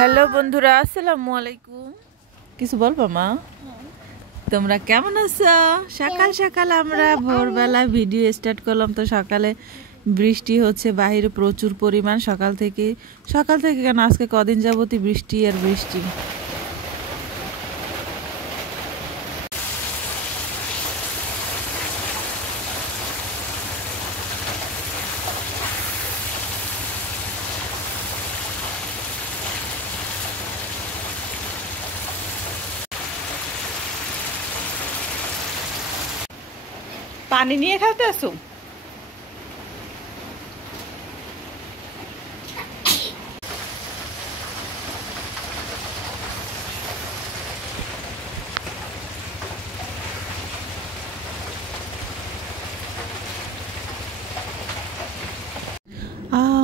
Hello বন্ধুরা, আসসালামু আলাইকুম। কিছু বলবো মা? তোমরা কেমন আছো? সকাল সকাল আমরা ভোরবেলা ভিডিও স্টার্ট করলাম। তো সকালে বৃষ্টি হচ্ছে বাইরে প্রচুর পরিমাণ। সকাল থেকে কেন আজকে কদিন যাবতই বৃষ্টি আর বৃষ্টি। পানি নিয়ে খেলতে আসো?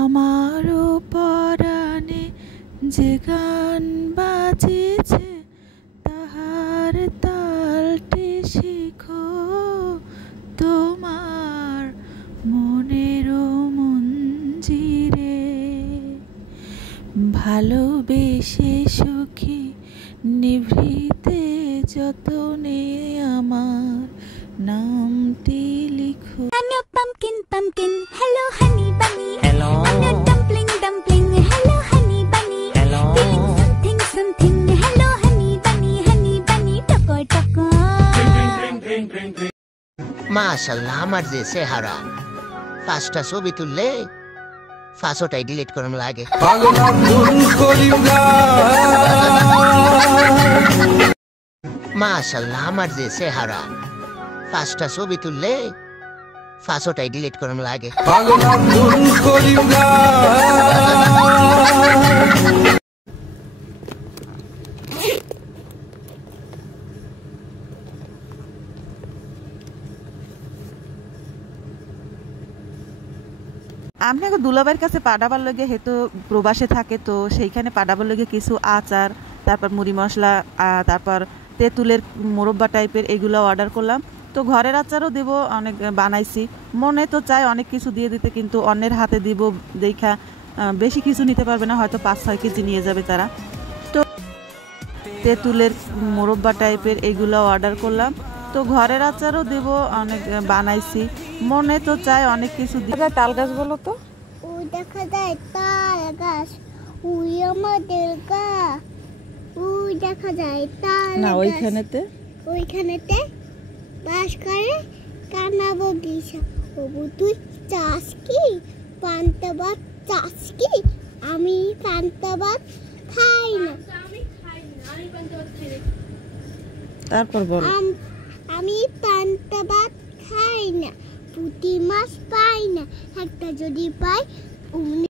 আমারও পরাণে যে গান বাজেছে তাহার তালটি শিখো, তোমার মনেরও মঞ্জিরে ভালোবেসে সুখী নিভৃতে যতনে আমার নামটি লিখো। Hello pumpkin pumpkin, hello honey bunny, hello dumpling dumpling, hello honey bunny, hello feeling something, hello honey bunny toko toko. মাশাআল্লাহ, আমার যে চেহারা ফার্স্টটা ছবি তুললে ফার্স্টটাই ডিলিট করার লাগে। মাশাআল্লাহ, আমার যে চেহারা ফার্স্টটা ছবি তুললে ফার্স্টটাই ডিলিট করার লাগে। আমি আগে দুলাভাইয়ের কাছে পাঠাবার লগে হেতু প্রবাসে থাকে, তো সেইখানে পাঠাবার লগে কিছু আচার, তারপর মুড়ি মশলা, তারপর তেঁতুলের মোরব্বা টাইপের এগুলো অর্ডার করলাম। তো ঘরের আচারও দেব, অনেক বানাইছি। মনে তো চায় অনেক কিছু দিয়ে দিতে, কিন্তু অন্যের হাতে দিব দেখা বেশি কিছু নিতে পারবে না, হয়তো 5-6 কেজি নিয়ে যাবে তারা। তো তেঁতুলের মোরব্বা টাইপের এগুলো অর্ডার করলাম। তো ঘরের আচারও দেব, অনেক বানাইছি। মনে তো চায় অনেক কিছু দিয়ে। তাল গাছ বলো তো? ওই দেখা যায় তাল গাছ, ওই আমাদের গা, ওই দেখা যায় তাল না, গাছ। ওইখানেতে বাস করে কানা বগিচা। ওবু তুই চাস কি পান্তা ভাত চাস কি? আমি পান্তা ভাত খাই না। তারপর বলো। আমি পান্তা ভাত খাই না, পুঁটি মাছ পাই না, একটা যদি পাই